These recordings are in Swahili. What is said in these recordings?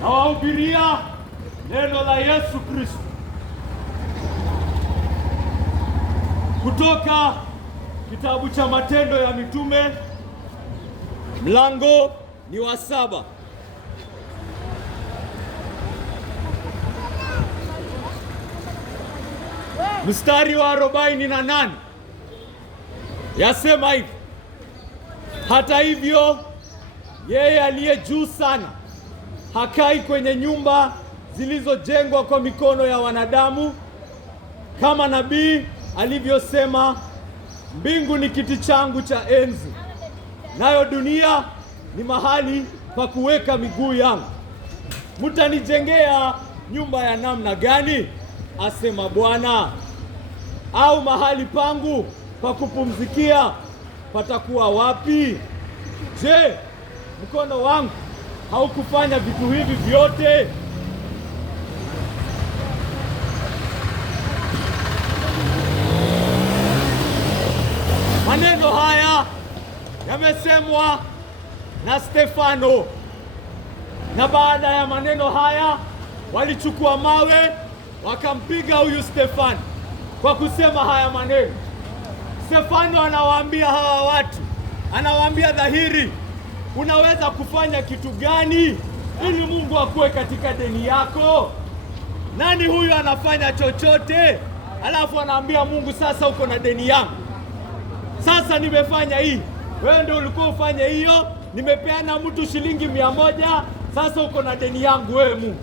nawahubiria neno la Yesu Kristo kutoka kitabu cha Matendo ya Mitume, mlango ni wa 7. Mstari wa 48 yasema hivi: hata hivyo yeye aliye juu sana hakai kwenye nyumba zilizojengwa kwa mikono ya wanadamu, kama nabii alivyosema, mbingu ni kiti changu cha enzi, nayo dunia ni mahali pa kuweka miguu yangu. Mtanijengea nyumba ya namna gani, asema Bwana? Au mahali pangu pa kupumzikia patakuwa wapi? Je, mkono wangu haukufanya vitu hivi vyote? Maneno haya yamesemwa na Stefano, na baada ya maneno haya walichukua mawe wakampiga huyu Stefano kwa kusema haya maneno. Stefano anawaambia hawa watu, anawaambia dhahiri, unaweza kufanya kitu gani ili Mungu akuwe katika deni yako? Nani huyu anafanya chochote alafu anaambia Mungu, sasa uko na deni yangu, sasa nimefanya hii, wewe ndio ulikuwa ufanye hiyo, nimepeana mtu shilingi 100, sasa uko na deni yangu wewe Mungu.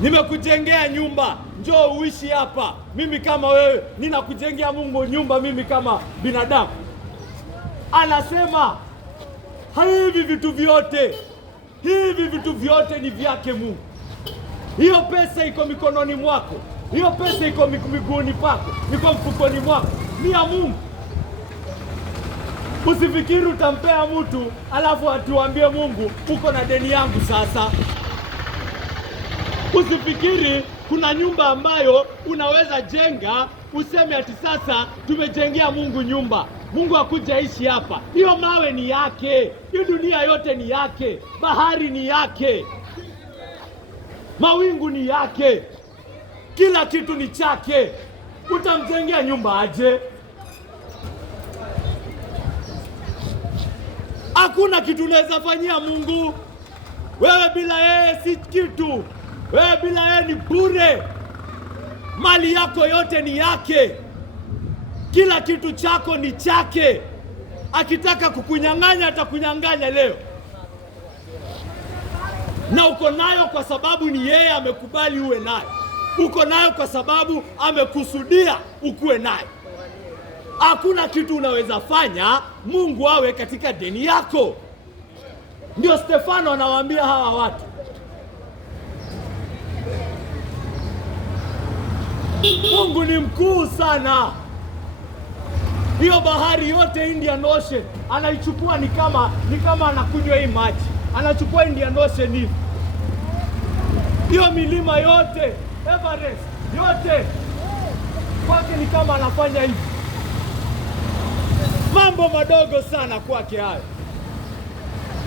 Nimekujengea nyumba, njoo uishi hapa. Mimi kama wewe ninakujengea Mungu nyumba, mimi kama binadamu. Anasema hivi vitu vyote ni vyake Mungu. Hiyo pesa iko mikononi mwako, hiyo pesa iko miguuni pako, iko mfukoni mwako, ni ya Mungu. Usifikiri utampea mtu alafu atuambie Mungu uko na deni yangu sasa. Usifikiri kuna nyumba ambayo unaweza jenga useme ati sasa tumejengea Mungu nyumba, Mungu akuja ishi hapa. Hiyo mawe ni yake, hiyo dunia yote ni yake, bahari ni yake, mawingu ni yake, kila kitu ni chake. Utamjengea nyumba aje? Hakuna kitu unaweza fanyia Mungu. Wewe bila yeye si kitu. Wewe bila yeye ni bure. Mali yako yote ni yake, kila kitu chako ni chake. Akitaka kukunyang'anya atakunyang'anya leo, na uko nayo kwa sababu ni yeye amekubali uwe nayo. Uko nayo kwa sababu amekusudia ukuwe nayo. Hakuna kitu unaweza fanya Mungu awe katika deni yako. Ndio Stefano anawaambia hawa watu. Mungu ni mkuu sana. Hiyo bahari yote Indian Ocean anaichukua, ni kama anakunywa hii maji. Anachukua Indian Ocean hivi. Hiyo milima yote, Everest yote kwake ni kama anafanya hivi. Mambo madogo sana kwake hayo.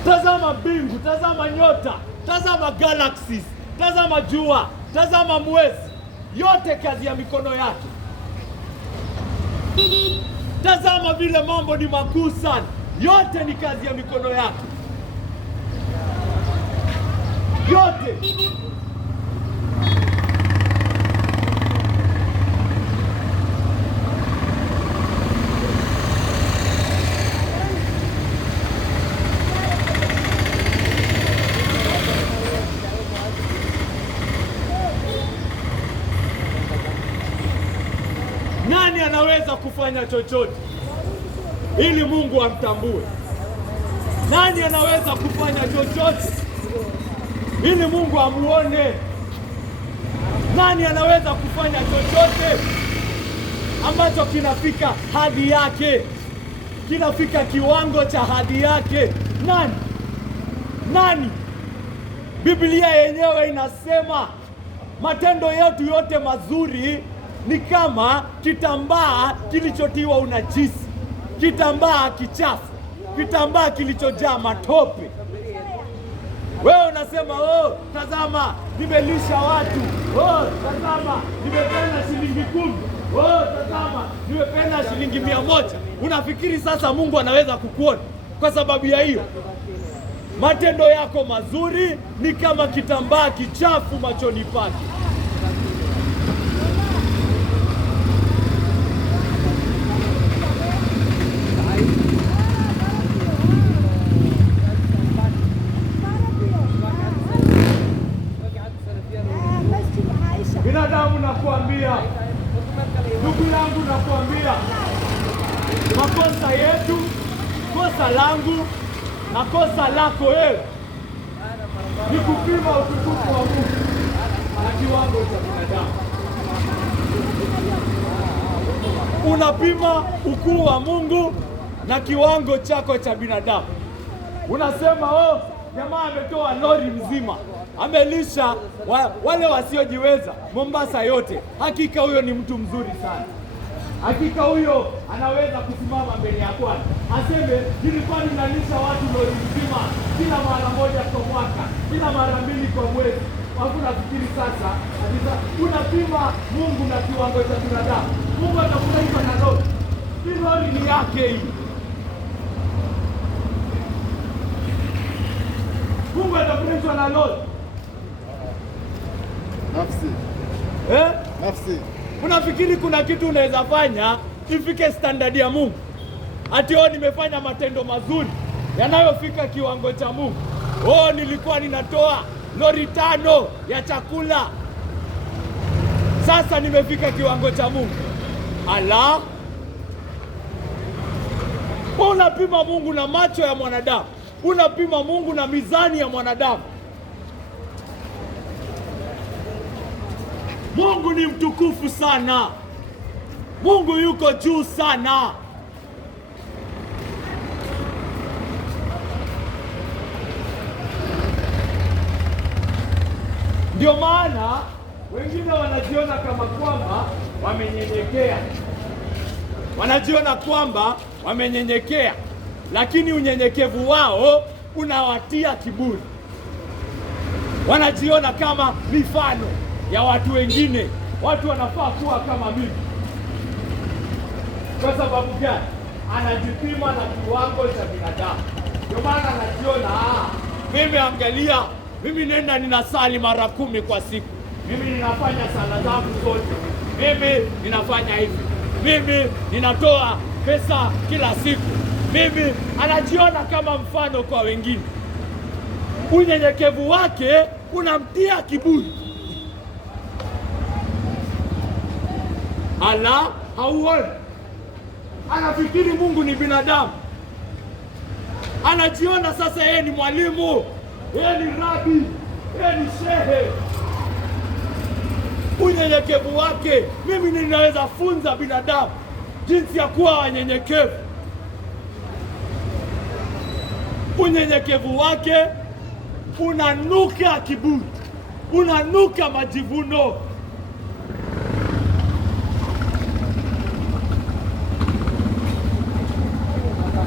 Tazama mbingu, tazama nyota, tazama galaxies, tazama jua, tazama mwezi, yote kazi ya mikono yake. Tazama vile mambo ni makuu sana, yote ni kazi ya mikono yake. Yote. Nani anaweza kufanya chochote ili Mungu amtambue? Nani anaweza kufanya chochote ili Mungu amuone? Nani anaweza kufanya chochote ambacho kinafika hadhi yake, kinafika kiwango cha hadhi yake? Nani? Biblia yenyewe inasema matendo yetu yote mazuri ni kama kitambaa kilichotiwa unajisi, kitambaa kichafu, kitambaa kilichojaa matope. Wewe unasema oh, tazama nimelisha watu, oh, tazama nimependa shilingi 10, oh, tazama nimependa shilingi 100. Unafikiri sasa Mungu anaweza kukuona kwa sababu ya hiyo? Matendo yako mazuri ni kama kitambaa kichafu machoni pake. Binadamu nakuambia, ndugu yangu nakuambia, makosa yetu, kosa langu na kosa lako wewe ni kupima utukufu wa Mungu na kiwango cha binadamu. Unapima ukuu wa Mungu na kiwango chako cha binadamu. Unasema oh, jamaa ametoa lori mzima, amelisha wale wasiojiweza Mombasa yote. Hakika huyo ni mtu mzuri sana. Hakika huyo anaweza kusimama mbele ya Bwana aseme, nilikuwa ninalisha watu lori mzima kila mara moja kwa mwaka, kila mara 2 kwa mwezi. Hakuna fikiri sasa, unapima Mungu na kiwango cha binadamu. Mungu atakufurahisha na lori. Hii lori ni yake hii. Mungu atakufurahisha na lori. Nafsi. Nafsi. Unafikiri kuna kitu unaweza fanya ifike standard ya Mungu? Ati oh, nimefanya matendo mazuri yanayofika kiwango cha Mungu. Oh, nilikuwa ninatoa lori 5 ya chakula, sasa nimefika kiwango cha Mungu. Ala, unapima Mungu na macho ya mwanadamu, unapima Mungu na mizani ya mwanadamu. Mungu ni mtukufu sana. Mungu yuko juu sana. Ndio maana wengine wanajiona kama kwamba wamenyenyekea. Wanajiona kwamba wamenyenyekea, lakini unyenyekevu wao unawatia kiburi. Wanajiona kama mifano ya watu wengine. Watu wanafaa kuwa kama mimi. Kwa sababu gani? Anajipima na kiwango cha binadamu. Ndio maana anajiona mimi, angalia, mimi nenda ninasali mara 10 kwa siku, mimi ninafanya sala zangu zote, mimi ninafanya hivi, mimi ninatoa pesa kila siku. Mimi anajiona kama mfano kwa wengine. Unyenyekevu wake unamtia kiburi. Ala, hauoni? Anafikiri Mungu ni binadamu. Anajiona sasa yeye ni mwalimu, yeye ni rabi, yeye ni shehe. Unyenyekevu wake, mimi ninaweza funza binadamu jinsi ya kuwa wanyenyekevu. Unyenyekevu wake unanuka kiburi, unanuka majivuno.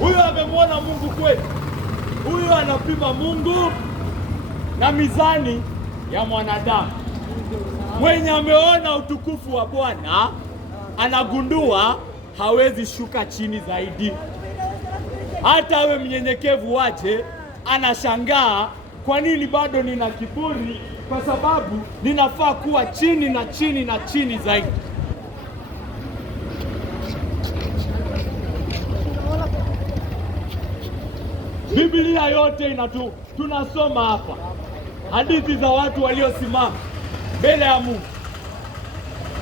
Huyo amemwona Mungu kweli. Huyo anapima Mungu na mizani ya mwanadamu. Mwenye ameona utukufu wa Bwana anagundua hawezi shuka chini zaidi. Hata awe mnyenyekevu waje, anashangaa kwa nini bado nina kiburi, kwa sababu ninafaa kuwa chini na chini na chini zaidi. Biblia yote tunasoma hapa hadithi za watu waliosimama mbele ya Mungu.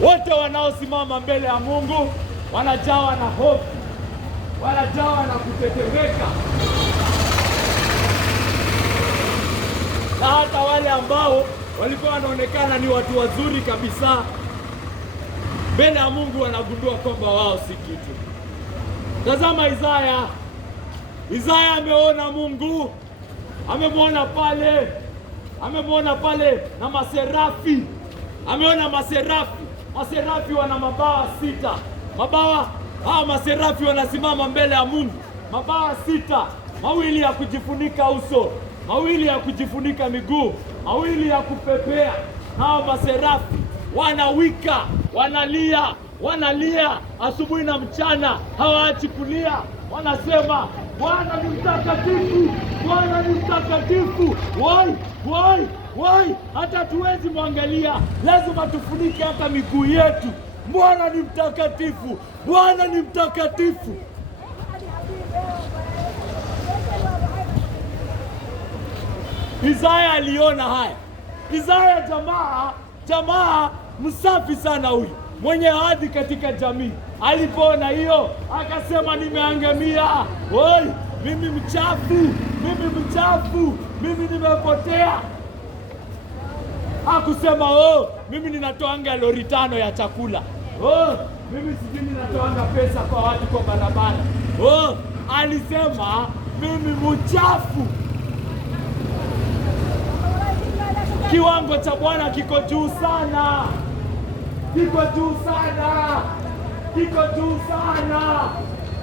Wote wanaosimama mbele ya Mungu wanajawa na hofu, wanajawa na kutetemeka. Na hata wale ambao walikuwa wanaonekana ni watu wazuri kabisa, mbele ya Mungu wanagundua kwamba wao si kitu. Tazama Isaya. Isaya ameona Mungu, amemwona pale na maserafi. Ameona maserafi. Maserafi wana mabawa 6. Maserafi wanasimama mbele ya Mungu. Mabawa 6, 2 ya kujifunika uso, mawili ya kujifunika miguu, mawili ya kupepea. Hao maserafi wanawika, wanalia asubuhi na mchana, hawaachi kulia. Wanasema Bwana ni mtakatifu, Bwana ni mtakatifu. Wai, hata tuwezi mwangalia, lazima tufunike hata miguu yetu. Bwana ni mtakatifu, Bwana ni mtakatifu. Isaya aliona haya. Isaya jamaa msafi sana huyu, mwenye hadhi katika jamii. Alipoona hiyo akasema, nimeangamia. Oi, mimi mchafu, mimi nimepotea. Hakusema mimi ninatoanga lori 5 ya chakula. Mimi sijui ninatoanga pesa kwa watu kwa barabara. Alisema mimi mchafu. Kiwango cha Bwana kiko juu sana,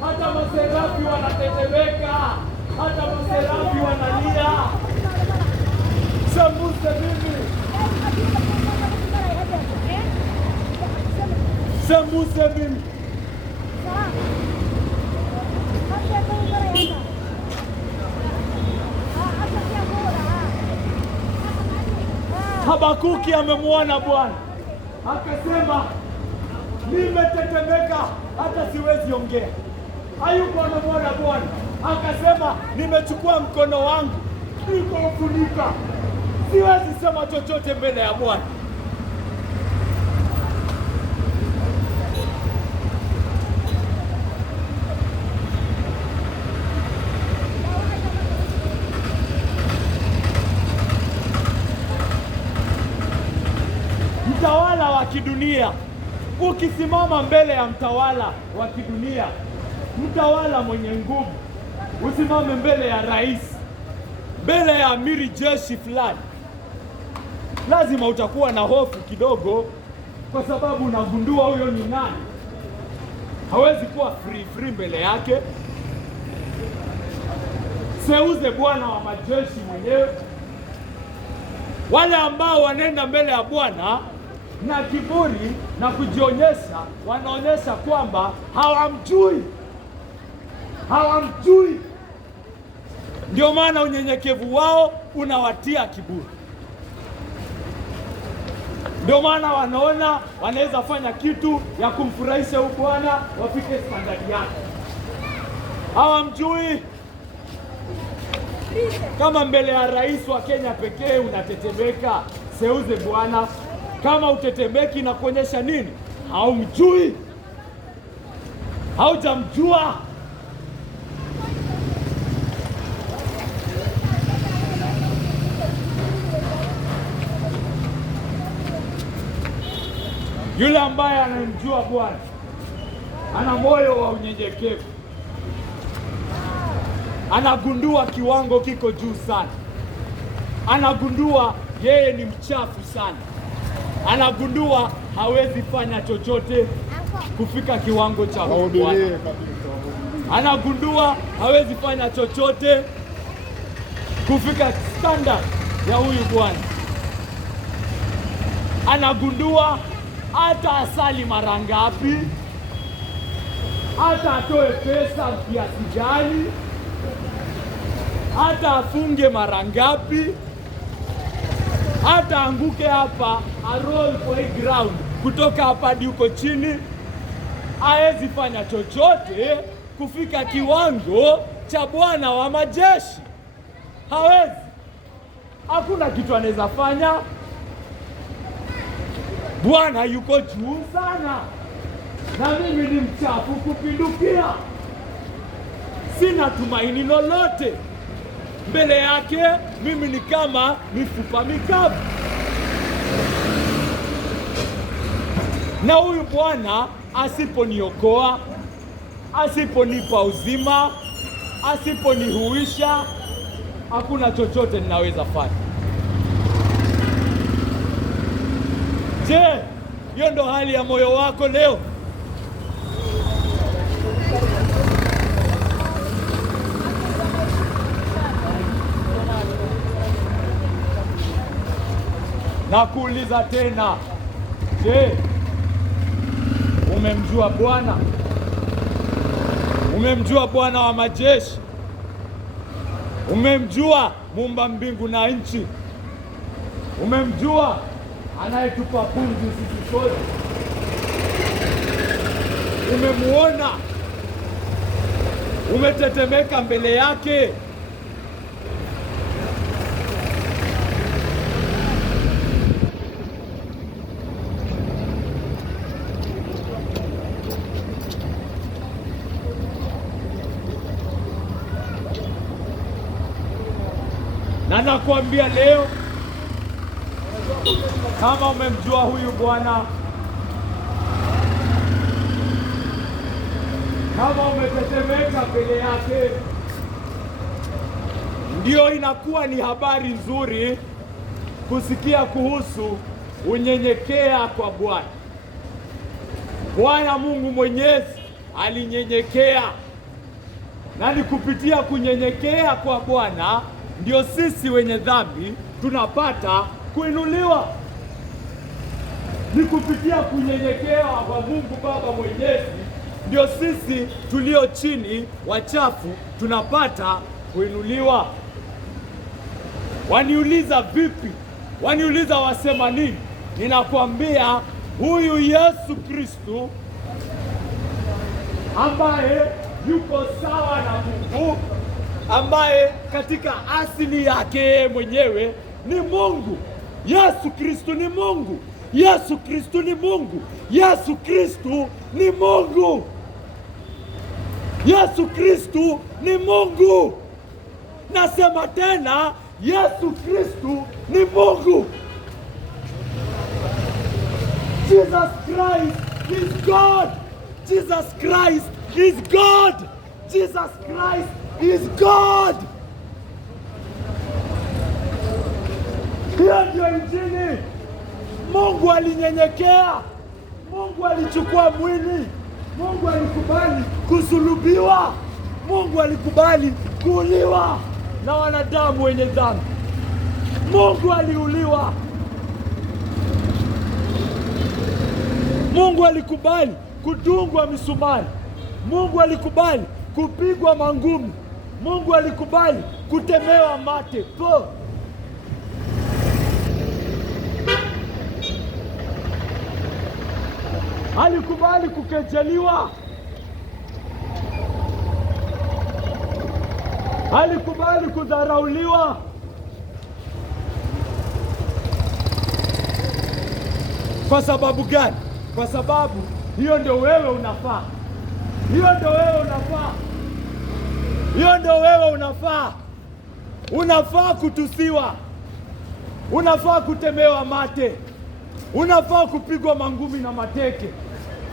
hata maserafi wanatetemeka, hata maserafi wanalia. Sembuse mimi, Habakuki amemwona Bwana akasema, nimetetemeka hata siwezi ongea. Ayubu amemwona Bwana akasema, nimechukua mkono wangu nikaufunika, siwezi sema chochote mbele ya Bwana. Mtawala wa kidunia, ukisimama mbele ya mtawala wa kidunia, mtawala mwenye nguvu, usimame mbele ya rais, mbele ya amiri jeshi fulani, lazima utakuwa na hofu kidogo, kwa sababu unagundua huyo ni nani. Hawezi kuwa free mbele yake. Seuze Bwana wa majeshi mwenyewe. Wale ambao wanaenda mbele ya Bwana na kiburi na kujionyesha, wanaonyesha kwamba hawamjui. Ndio maana unyenyekevu wao unawatia kiburi. Ndio maana wanaona wanaweza fanya kitu ya kumfurahisha huyu Bwana, wafike standard yake. Hawamjui. Kama mbele ya rais wa Kenya pekee unatetemeka, seuze Bwana. Kama utetemeki na kuonyesha nini? Haumjui, haujamjua. Yule ambaye anamjua Bwana ana moyo wa unyenyekevu, anagundua kiwango kiko juu sana, anagundua yeye ni mchafu sana, anagundua hawezi fanya chochote kufika kiwango cha Bwana, anagundua hawezi fanya chochote kufika standard ya huyu Bwana, anagundua hata asali mara ngapi, hata atoe pesa kiasi gani, hata afunge mara ngapi, hata anguke hapa, aroll kwa hii ground, kutoka hapa hadi huko chini, hawezi fanya chochote kufika kiwango cha Bwana wa majeshi. Hawezi. Hakuna kitu anaweza fanya. Bwana yuko juu sana, na mimi ni mchafu kupindukia. Sina tumaini lolote mbele yake. Mimi ni kama mifupa mikavu. Na huyu Bwana asiponiokoa, asiponipa uzima, asiponihuisha, hakuna chochote ninaweza fanya. Je, hiyo ndo hali ya moyo wako leo? Na kuuliza tena, je, umemjua Bwana? Umemjua Bwana wa majeshi? Umemjua muumba mbingu na nchi? Umemjua anayetupa pumzi sisi sote? Umemuona? Umetetemeka mbele yake? Na nakuambia leo, kama umemjua huyu Bwana, kama umetetemeka mbele yake, ndio inakuwa ni habari nzuri kusikia kuhusu unyenyekea kwa Bwana. Bwana Mungu Mwenyezi alinyenyekea, na ni kupitia kunyenyekea kwa Bwana ndio sisi wenye dhambi tunapata kuinuliwa. Ni kupitia kunyenyekea kwa Mungu Baba Mwenyezi ndio sisi tulio chini wachafu tunapata kuinuliwa. Waniuliza vipi? Waniuliza wasema nini? Ninakwambia huyu Yesu Kristo ambaye yuko sawa na Mungu, ambaye katika asili yake mwenyewe ni Mungu. Yesu Kristo ni Mungu. Yesu Kristo ni Mungu. Yesu Kristo ni Mungu. Yesu Kristo ni Mungu. Nasema tena, Yesu Kristo ni Mungu. Jesus Christ is God. Jesus Christ is God. Jesus Christ is God. Hiyo ndio Injili. Mungu alinyenyekea. Mungu alichukua mwili. Mungu alikubali kusulubiwa. Mungu alikubali kuuliwa na wanadamu wenye dhambi. Mungu aliuliwa. Mungu alikubali kudungwa misumari. Mungu alikubali kupigwa mangumi. Mungu alikubali kutemewa mate. Alikubali kukejeliwa. Alikubali kudharauliwa. Kwa sababu gani? Kwa sababu hiyo ndio wewe unafaa. Hiyo ndio wewe unafaa. Hiyo ndio wewe unafaa. Unafaa kutusiwa. Unafaa kutemewa mate. Unafaa kupigwa mangumi na mateke.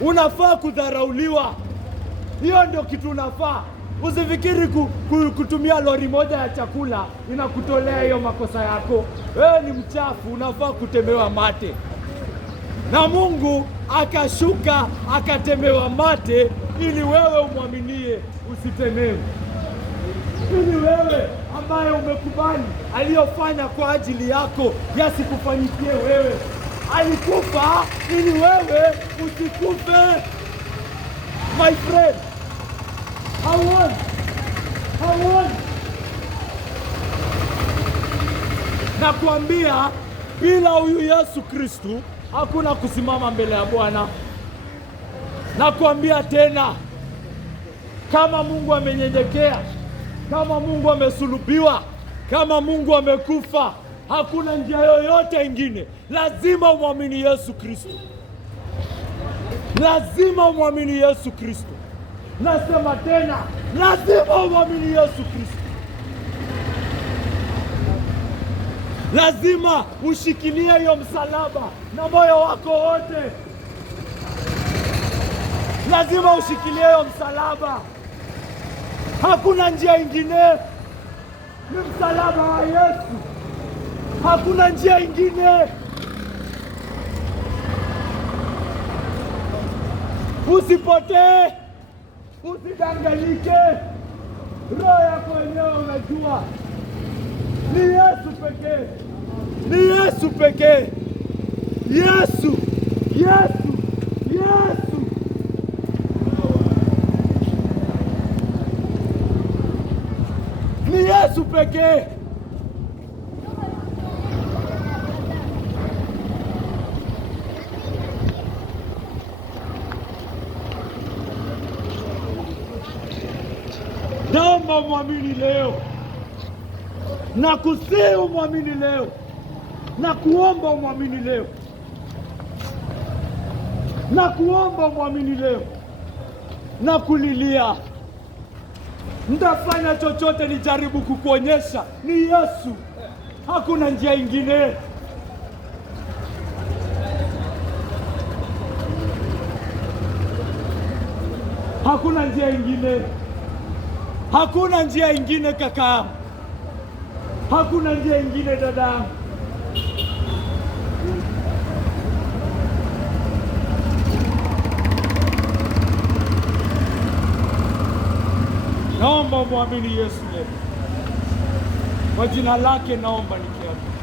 Unafaa kudharauliwa. Hiyo ndio kitu unafaa. Usifikiri kutumia lori moja ya chakula inakutolea hiyo makosa yako. Wewe ni mchafu, unafaa kutemewa mate. Na Mungu akashuka akatemewa mate ili wewe umwaminie usitemewe. Ili wewe ambaye umekubali aliyofanya kwa ajili yako yasikufanyikie wewe. Alikufa ili wewe usikufe. My friend, how on? Nakwambia bila huyu Yesu Kristo hakuna kusimama mbele ya Bwana. Nakwambia tena, kama Mungu amenyenyekea, kama Mungu amesulubiwa, kama Mungu amekufa, hakuna njia yoyote ingine. Lazima umwamini Yesu Kristo. Lazima umwamini Yesu Kristo. Nasema tena, lazima umwamini Yesu Kristo. Lazima ushikilie hiyo msalaba na moyo wako wote. Lazima ushikilie hiyo msalaba. Hakuna njia ingine. Ni msalaba wa Yesu. Hakuna njia ingine. Usipotee. Usidanganyike. Roho yako wenyewe unajua. Ni Yesu pekee. Ni Yesu pekee. Yesu, Yesu, Yesu. Ni Yesu pekee. Naomba mwamini leo, na kusihi umwamini leo, na kuomba umwamini leo, na kuomba umwamini leo, na kulilia. Nitafanya chochote nijaribu kukuonyesha ni Yesu, hakuna njia ingine. Hakuna njia ingine. Hakuna njia ingine kaka, hakuna njia ingine dada. Naomba muamini Yesu leo. Kwa jina lake naomba nikiapa.